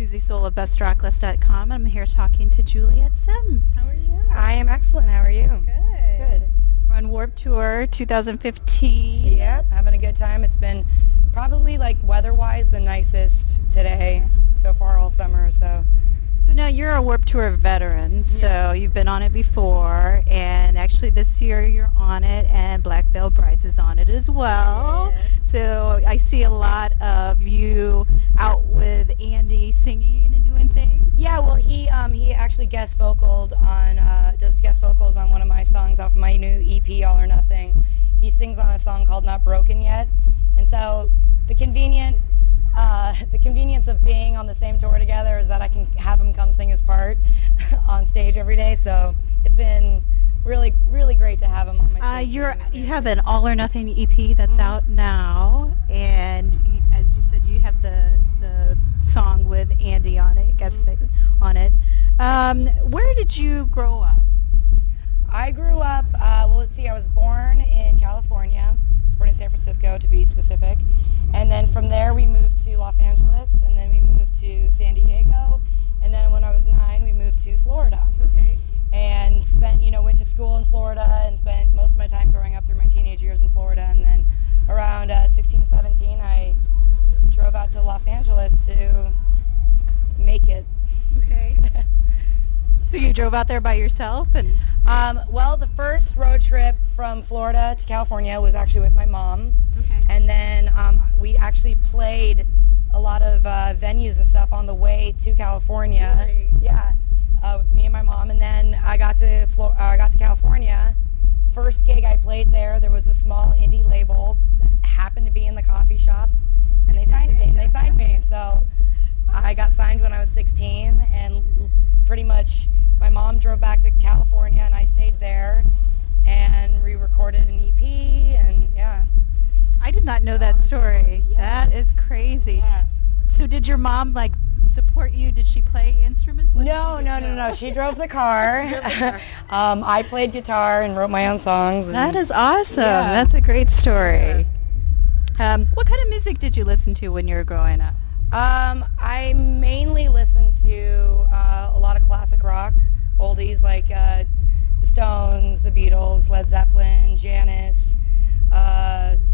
Suzie Soule of BestRocklist.com. I'm here talking to Juliet Simms. How are you? I am excellent. How are you? Good. Good. We're on Warped Tour 2015. Yep, having a good time. It's been probably, like, weather-wise, the nicest today so far all summer, so. So now you're a Warped Tour veteran, so you've been on it before, and actually this year you're on it, and Black Veil Brides is on it as well. Yeah. So I see a lot of you out with Andy singing and doing things. Yeah, well, he actually does guest vocals on one of my songs off my new EP, All or Nothing. He sings on a song called Not Broken Yet, and so the convenience of being on the same tour together is that I can have him come sing his part on stage every day. So it's been really, really great to have him on my stage. You have an All or Nothing EP that's out now, and as you said, you have the song with Andy on it, guest on it. Where did you grow up? I grew up, well, let's see, I was born in California. I was born in San Francisco, to be specific. And then from there, we moved to Los Angeles, and then we moved to San Diego. And then when I was 9, we moved to Florida. Okay. And went to school in Florida and spent most of my time growing up through my teenage years in Florida. And then around 16, 17, I drove out to Los Angeles to make it. Okay. So you drove out there by yourself? And well, the first road trip from Florida to California was actually with my mom. Okay. And then we actually played a lot of venues and stuff on the way to California. Really? Yeah, me and my mom. And then I got to California. First gig I played there was a small indie label that happened to be in the coffee shop, and they signed me. So I got signed when I was 16, and pretty much my mom drove back to California, and I stayed there, and re-recorded an EP, and yeah. I did not know that story. Yes. That is crazy. Yes. So did your mom support you? Did she play instruments? What did No. She drove the car. I played guitar and wrote my own songs. And That is awesome. Yeah. That's a great story. What kind of music did you listen to when you were growing up? I mainly listened to a lot of classic rock, oldies like the Stones, the Beatles, Led Zeppelin, Janis,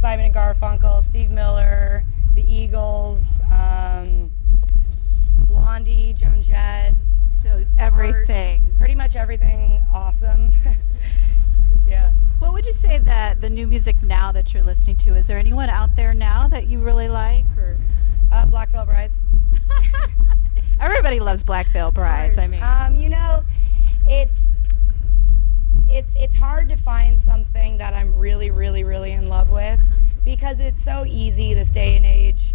Simon and Garfunkel, Steve Miller, the Eagles, Blondie, Joan Jett. So everything. Pretty much everything awesome. Yeah. What would you say that the new music now that you're listening to, is there anyone out there now that you really like? Or Black Veil Brides. Everybody loves Black Veil Brides. I mean, it's hard to find something that I'm really, really, really in love with, because it's so easy this day and age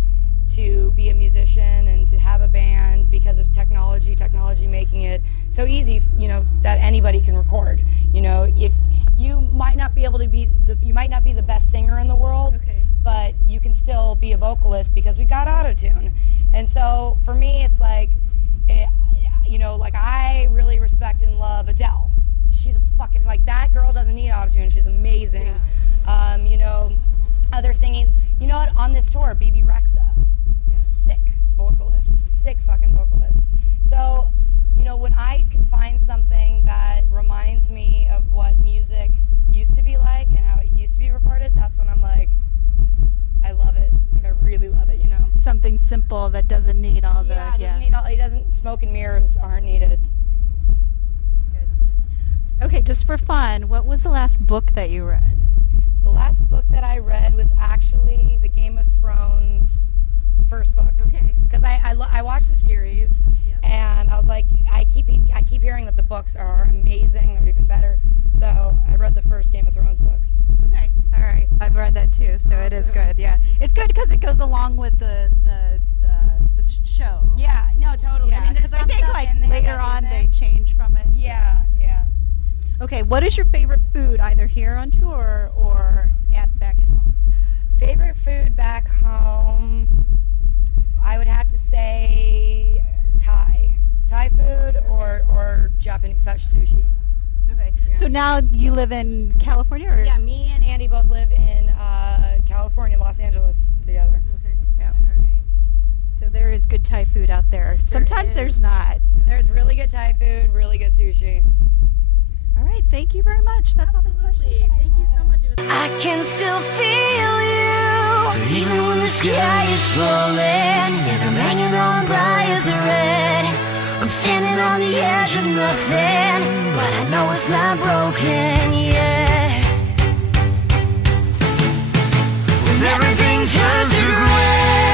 to be a musician and to have a band because of technology making it so easy, that anybody can record. If you might not be able to you might not be the best singer in the world, okay, but you can still be a vocalist because we got auto-tune. And so for me, it's like, I really respect and love Adele. She's that girl doesn't need auto-tune. She's amazing. Yeah. Other singing, on this tour, BB Rexa, sick fucking vocalist. So, when I can find something that reminds me of what music used to be like and how it used to be recorded, that's when I'm like, I love it. I really love it, something simple that doesn't need all the... It doesn't, smoke and mirrors aren't needed. Good. Okay, just for fun, what was the last book that you read? The last book that I read was actually the Game of Thrones first book. Okay. Because I watched the series, and I was like, I keep hearing that the books are amazing, they're even better. So I read the first Game of Thrones book. Okay. All right. I've read that too, so it is good. Yeah. It's good because it goes along with the show. Yeah. No, totally. Yeah. I mean, there's I think later on they change from it. Yeah. Yeah. Okay. What is your favorite food, either here on tour or back at home? Favorite food back home, I would have to say Thai food or Japanese sushi. Okay. Yeah. So now you live in California, or? Yeah, me and Andy both live in California, Los Angeles together. Okay. Yeah. All right. So there is good Thai food out there. Sometimes is. there's not. There's really good Thai food, really good sushi. All right, thank you very much. That's all the questions. Thank you so much. I can still feel you, even when the sky is falling, and I'm hanging on by a thread. I'm standing on the edge of nothing, but I know it's not broken yet. When everything turns to gray,